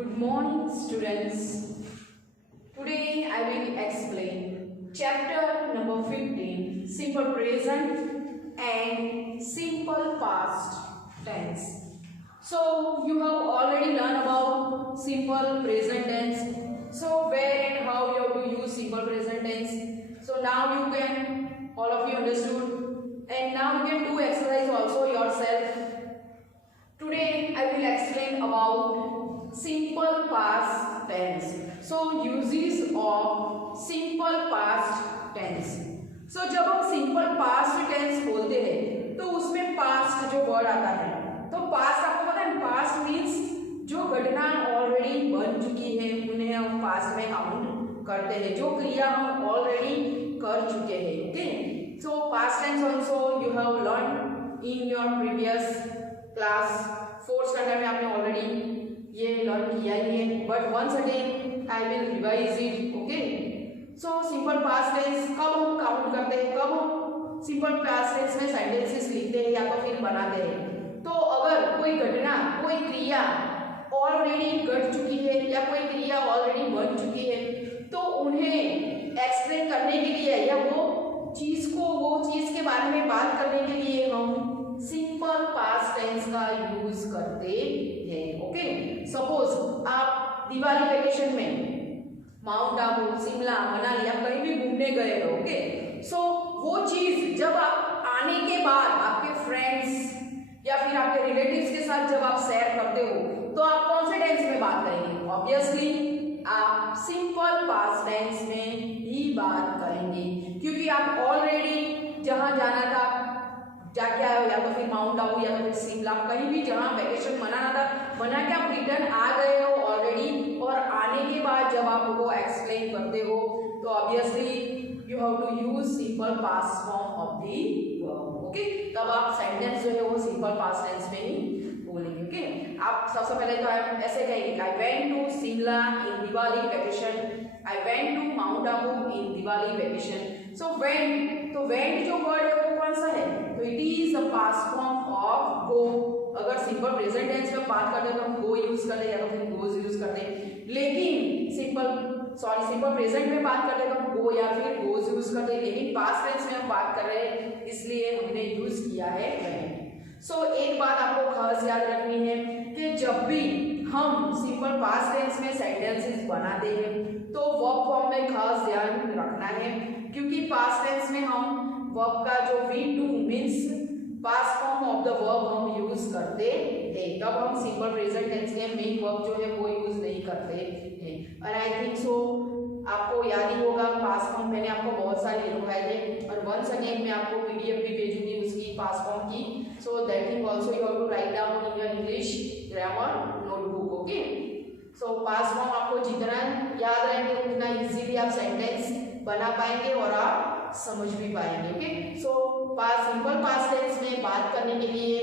Good morning, students. Today I will explain chapter number 15, simple present and simple past tense. So you have already learned about simple present tense. So where and how you have to use simple present tense. So now you can, all of you understood, and now you can do exercise also yourself. Today I will explain about simple past tense. So uses of simple past tense. So जब हम simple past tense बोलते हैं तो उसमें past जो word आता है, तो past आपको पता है, past means जो घटना ऑलरेडी बन चुकी है उन्हें हम past में काउंट करते हैं, जो क्रिया हम ऑलरेडी कर चुके हैं. Okay, so past tense also you have learned in your previous class 4th standard में आपने ऑलरेडी ये लर्न किया ही है, but once again I will revise it. Okay, so simple past tense कब हम काउंट करते हैं, कब हम सिंपल पास्ट टेंस में सेंटेंसेस लिखते हैं या तो फिर बनाते हैं. तो अगर कोई घटना, कोई क्रिया ऑलरेडी घट चुकी है या कोई क्रिया ऑलरेडी बन चुकी है तो उन्हें एक्सप्लेन करने के लिए या वो चीज के बारे में बात करने के लिए हम सिंपल पास्ट टेंस का यूज करते हैं. ओके, सपोज आप दिवाली वेकेशन में माउंट आबू, शिमला, मनाली आप कहीं भी घूमने गए हो. ओके, सो वो चीज जब आप आने के बाद आपके फ्रेंड्स या फिर आपके रिलेटिव्स के साथ जब आप शेयर करते हो तो आप कौन से टेंस में बात करेंगे? ऑब्वियसली आप सिंपल पास्ट टेंस में ही बात करेंगे, क्योंकि आप ऑलरेडी जहां जाना था जाके आए हो, या तो फिर माउंट आबू या तो फिर शिमला, कहीं भी जहां वेकेशन मनाना था मना के आप रिटर्न आ गए हो ऑलरेडी, और आने के बाद जब आप वो एक्सप्लेन करते हो तो obviously you have to use simple past form of the verb. Okay, तब आप सेंटेंस जो है वो सिंपल पास्ट टेंस में ही बोलेंगे. ओके, आप सबसे पहले तो आप ऐसे कहेंगे, I went to Shimla in Diwali vacation, I went to mount Abu in Diwali vacation. So went, तो वेंट जो वर्ड है वो कौन सा है? तो it is the past form of go. अगर सिंपल प्रेजेंट टेंस में बात करते हैं तो हम गो यूज करते हैं या तो फिर गोज यूज करते हैं, लेकिन सिंपल प्रेजेंट में बात करते हैं तो हम गो या फिर गोज यूज करते हैं, लेकिन पास्ट टेंस में हम बात कर रहे हैं इसलिए हमने यूज किया है वेंट. सो एक बात आपको खास याद रखनी है कि जब भी हम सिंपल पास्ट टेंस में सेंटेंसेस बनाते हैं तो वर्ब फॉर्म में खास ध्यान रखना है, क्योंकि पास्ट टेंस में हम वर्ब का जो V two means past form of the verb हम यूज करते हैं, तब हम सिंपल प्रेजेंट टेंस के मेन वर्ब जो है वो यूज नहीं करते हैं. और आई थिंक सो आपको याद ही होगा, पास्ट फॉर्म मैंने आपको बहुत सारे लिखवाए थे और वंस अगेन मैं आपको पीडीएफ भी भेजूंगी उसकी पास्ट फॉर्म की. So that thing also you have to write down in your English grammar notebook. Okay, so past form आपको जितना याद रहेंगे उतना इजीली आप सेंटेंस बना पाएंगे और आप समझ भी पाएंगे. Okay, so simple past tense में बात करने के लिए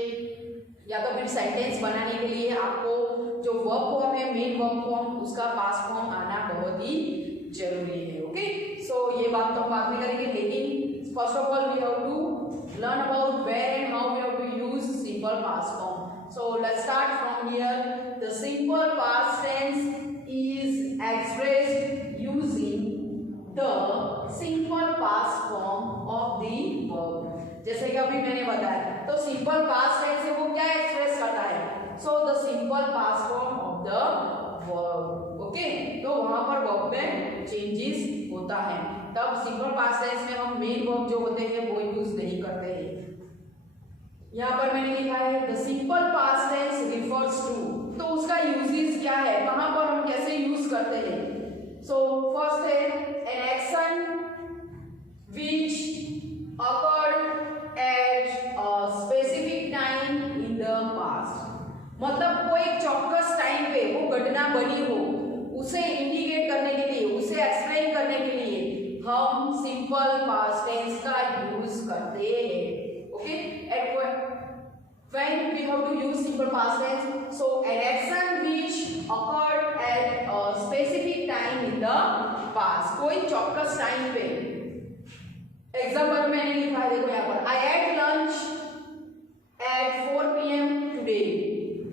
या तो फिर सेंटेंस बनाने के लिए आपको जो वर्ब फॉर्म है, मेन वर्ब फॉर्म, उसका पास्ट फॉर्म आना बहुत ही जरूरी है. ओके, सो ये बात तो हम बाद में करेंगे, लेकिन first of all we have to learn about where and how we have to use simple past form. So let's start from here. The simple past tense is expressed using the simple past form of the verb. जैसे कि अभी मैंने बताया, तो simple past tense से वो क्या express करता है? So the simple past form of the verb. Okay, तो वहां पर वर्ब में चेंजेस होता है, तब सिंपल पास्ट टेंस में हम मेन वर्ब जो होते हैं वो यूज नहीं करते हैं. यहाँ पर मैंने लिखा है the simple past tense refers to, तो उसका यूजेस क्या है, कहां पर हम कैसे यूज करते हैं? सो फर्स्ट है an action which occurred at a specific time in the past. मतलब कोई चौक्कस टाइम पे वो घटना बनी हो, उसे इंडिकेट करने के लिए, उसे एक्सप्लेन करने के लिए हम सिंपल पास्ट टेंस का यूज करते हैं. Okay, when we have to use simple past tense, so an action which occurred at a specific time in the past, कोई चौक्कस टाइम पे. एग्जाम्पल मैंने लिखा है, देखो यहाँ पर, आई at lunch at 4 PM today.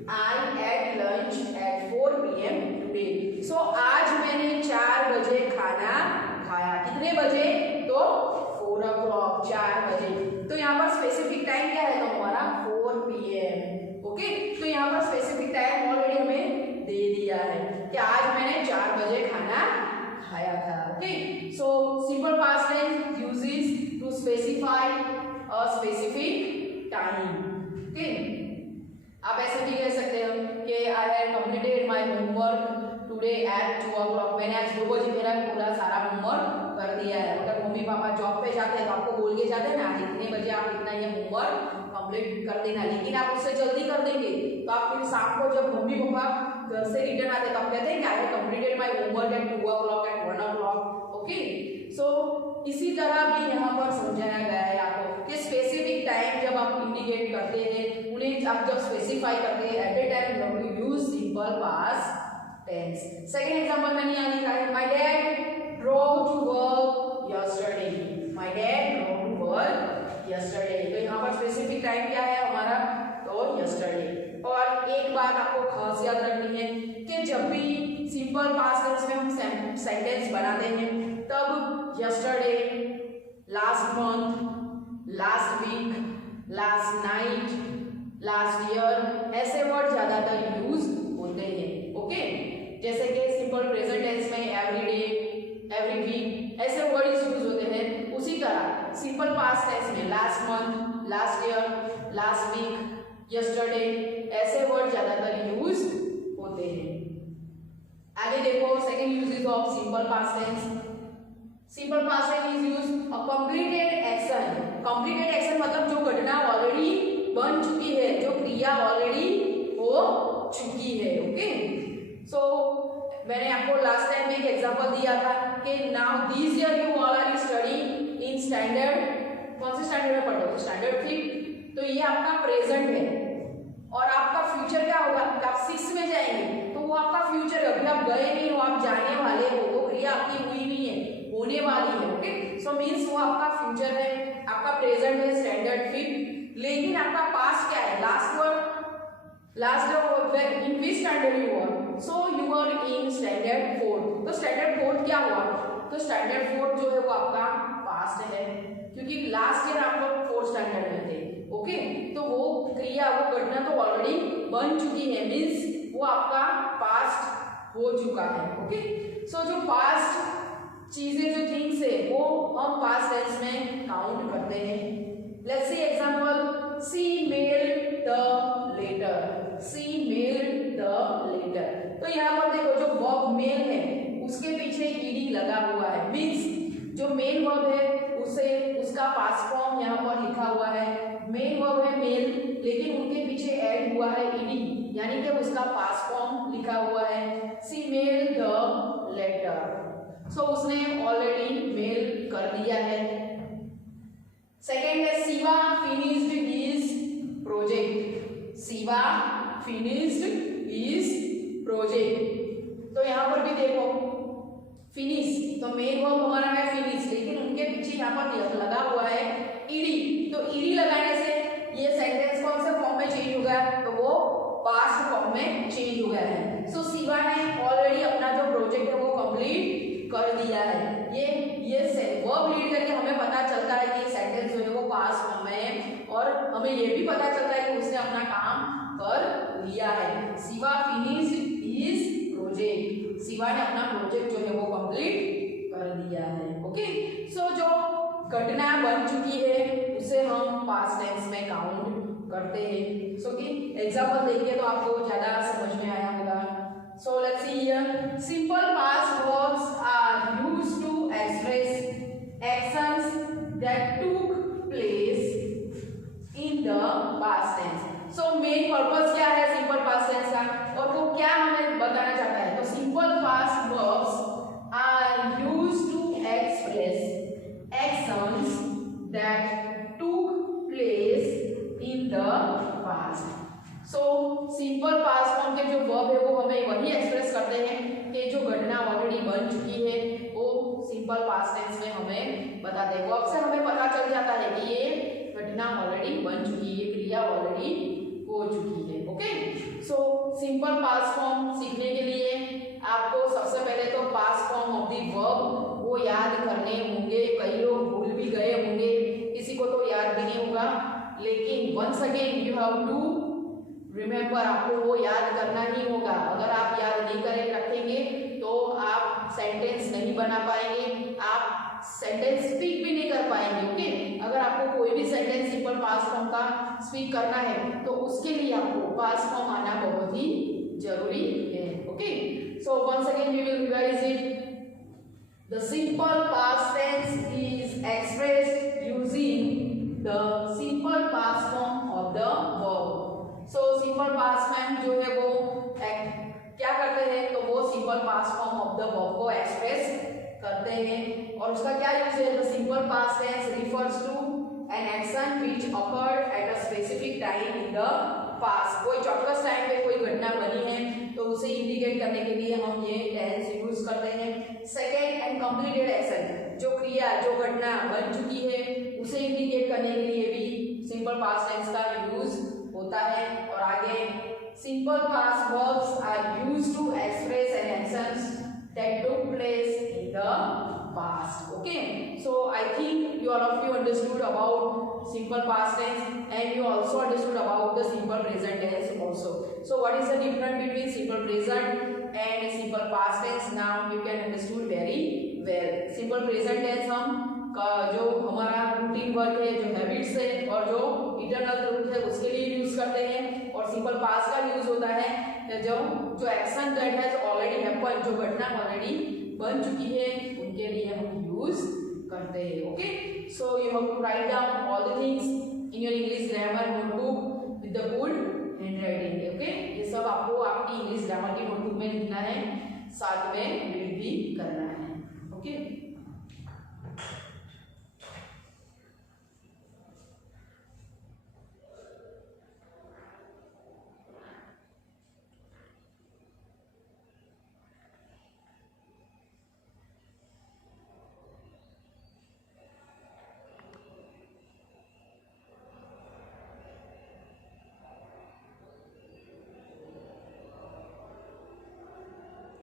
I had lunch at 4 PM o'clock 4 बजे। तो यहाँ पर स्पेसिफिक टाइम क्या है तो हमारा 4 PM। ओके, तो यहाँ पर स्पेसिफिक टाइम ऑलरेडी हमें दे दिया है कि आज मैंने 4 बजे खाना खाया था। Okay, so simple past tense uses to specify a specific time. Okay, आप ऐसे भी कह सकते हो कि I have completed my homework today at 2 o'clock। मैंने आज 2 बजे मेरा पूरा सारा होमवर्क कर दिया है। अगर मम्मी पापा जॉब पे जाते हैं तो आपको बोल के जाते हैं ना आज इतने बजे आप इतना ये होमवर्क कंप्लीट कर देना, लेकिन आप उससे जल्दी कर देंगे तो आप फिर शाम को जब मम्मी पापा घर से रिटर्न आते तो आप कहते हैं कि I have completed my homework at 2 o'clock at 1 o'clock। Okay, so इसी तरह भी यहाँ पर समझाया गया है आपको कि स्पेसिफिक टाइम जब आप इंडिकेट करते हैं, उन्हें आप जब स्पेसिफाई करते हैं at a time you use simple past tense. Second example मैंने यहाँ लिखा है my dad drove to work yesterday. My dad drove to work yesterday, तो यहाँ पर स्पेसिफिक टाइम क्या है हमारा तो यस्टरडे। और एक बात आपको खास याद रखनी है कि जब भी सिंपल पास्ट टेंस में हम सेंटेंस बनाते हैं तब yesterday, last month, last week, last night, last year ऐसे वर्ड ज्यादातर यूज होते हैं। ओके, जैसे कि सिंपल प्रेजेंट टेंस में एवरी डे, एवरी वीक ऐसे वर्ड यूज होते हैं, उसी तरह सिंपल पास्ट टेंस में last month, last year, last week, yesterday ऐसे वर्ड ज्यादातर यूज होते हैं। आगे देखो second uses of simple past tense. Simple past tense is use a completed action. Completed action मतलब जो घटना ऑलरेडी बन चुकी है, जो क्रिया ऑलरेडी हो चुकी है। ओके, सो मैंने आपको लास्ट टाइम में एक एग्जांपल दिया था कि now this year you all are studying in standard, कौन से स्टैंडर्ड में पढ़ते हो स्टैंडर्ड 5, तो ये आपका प्रेजेंट है और आपका फ्यूचर क्या होगा, आप 6 में जाएंगे तो वो आपका फ्यूचर है, अभी आप गए नहीं हो, आप जाने वाले हो, वो क्रिया आपकी हुई नहीं है, होने वाली है। ओके, सो मींस वो आपका फ्यूचर है, आपका प्रेजेंट है स्टैंडर्ड 5, लेकिन आपका पास्ट क्या है last word, last in which standard you are, so you are in standard 4। तो स्टैंडर्ड 4 क्या हुआ, तो स्टैंडर्ड 4 जो है वो आपका पास्ट है क्योंकि लास्ट ईयर आप लोग 4th स्टैंडर्ड में थे। ओके, तो वो क्रिया वो घटना तो ऑलरेडी बन चुकी है, मीन्स वो आपका पास्ट हो चुका है। ओके, सो जो पास्ट चीजें जो थिंग्स है वो हम पास्ट टेंस में काउंट करते हैं। Let's see example, she mailed the letter. She mailed the letter, तो यहाँ पर देखो जो वर्ब मेल है उसके पीछे ईडी लगा हुआ है, मीन्स जो मेन वर्ब है उसे उसका पास्ट फॉर्म यहाँ पर लिखा हुआ है, मेन वर्ब है मेल लेकिन उनके पीछे ऐड हुआ है ईडी, यानी कि उसका पास्ट फॉर्म लिखा हुआ है शी मेल्ड द लेटर। सो उसने ऑलरेडी मेल कर दिया है। सेकेंड है Shiva finished his project. Shiva finished his project, तो यहाँ पर भी देखो फिनिश, तो मेन वर्ब हमारा है फिनिश लेकिन उनके पीछे यहाँ पर लगा हुआ है ईडी, तो ईडी लगाने से ये सेंटेंस कौन से फॉर्म में चेंज हो गया, तो वो पास्ट फॉर्म में चेंज हो गया है। सो शिवा ने ऑलरेडी अपना जो प्रोजेक्ट है वो कंप्लीट कर दिया है। ये वर्ब रीड करके हमें पता चलता है कि ये सेंटेंस जो है वो पास्ट फॉर्म में है और हमें ये भी पता चलता है कि उसने अपना काम कर लिया है। Shiva finished his project, Shiva ने अपना प्रोजेक्ट जो है वो कंप्लीट कर दिया है। ओके, सो जो घटना बन चुकी है उसे हम पास्ट टेंस में काउंट करते हैं। सो कि एग्जांपल देखिए तो आपको ज्यादा समझ में आया होगा। So let's see here, simple past verbs are used to express actions that took place in the past tense. So main purpose क्या है सिंपल पास्ट टेंस का और वो क्या हमें बताना चाहता है, तो simple past verbs are used to express actions that took place in the past। so simple past form के जो verb है वो हमें वही एक्सप्रेस करते हैं कि जो घटना ऑलरेडी बन चुकी है वो सिंपल पास्ट टेंस में हमें बताते हैं। वर्ब से हमें पता चल जाता है कि ये घटना ऑलरेडी बन चुकी है, क्रिया ऑलरेडी हो चुकी है। Okay, so simple past form सीखने के लिए आपको सबसे पहले तो past form of the verb वो याद करने होंगे, कई लोग भूल भी गए होंगे रिमेम्बर, आपको वो याद करना ही होगा। अगर आप याद नहीं करें रखेंगे तो आप सेंटेंस नहीं बना पाएंगे, आप सेंटेंस स्पीक भी नहीं कर पाएंगे। ओके, अगर आपको कोई भी सेंटेंस सिंपल पास्ट फॉर्म का स्पीक करना है तो उसके लिए आपको पास्ट फॉर्म आना बहुत ही जरूरी है। Okay, so once again we will revise it. The simple past tense is expressed using the simple past form of the verb. So simple past form जो है वो क्या करते हैं, तो वो simple past form of the verb को express करते हैं। और उसका क्या यूज है, the simple past tense refers to an action which occurred at a specific time in the past. कोई चौक्कस टाइम पे कोई घटना बनी है तो उसे इंडिकेट करने के लिए हम ये टेंस यूज करते हैं। सेकेंड, एंड कंप्लीटेड एक्शन, जो क्रिया जो घटना बन चुकी है उसे इंडिकेट करने के लिए भी सिंपल पास्ट टेंस का यूज होता है। और आगे, simple past verbs are used to express an actions that took place in the past. Okay, so I think all of you understood about simple past tense, and you also understood about the simple present tense also. So what is the difference between simple present and simple past tense? Now you can understood very well. Simple present tense हम जो हमारा routine work है, जो habits है और जो internal truth है उसके लिए यूज करते हैं। और सिंपल पास्ट का यूज होता है जो action that has already happen, जो घटना ऑलरेडी बन चुकी है उनके लिए हम यूज करते हैं। Okay, so you have to write down all the things in your English grammar notebook with the good handwriting. Okay, ये सब आपको आपकी इंग्लिश ग्रामर की नोटबुक में लिखना है, साथ में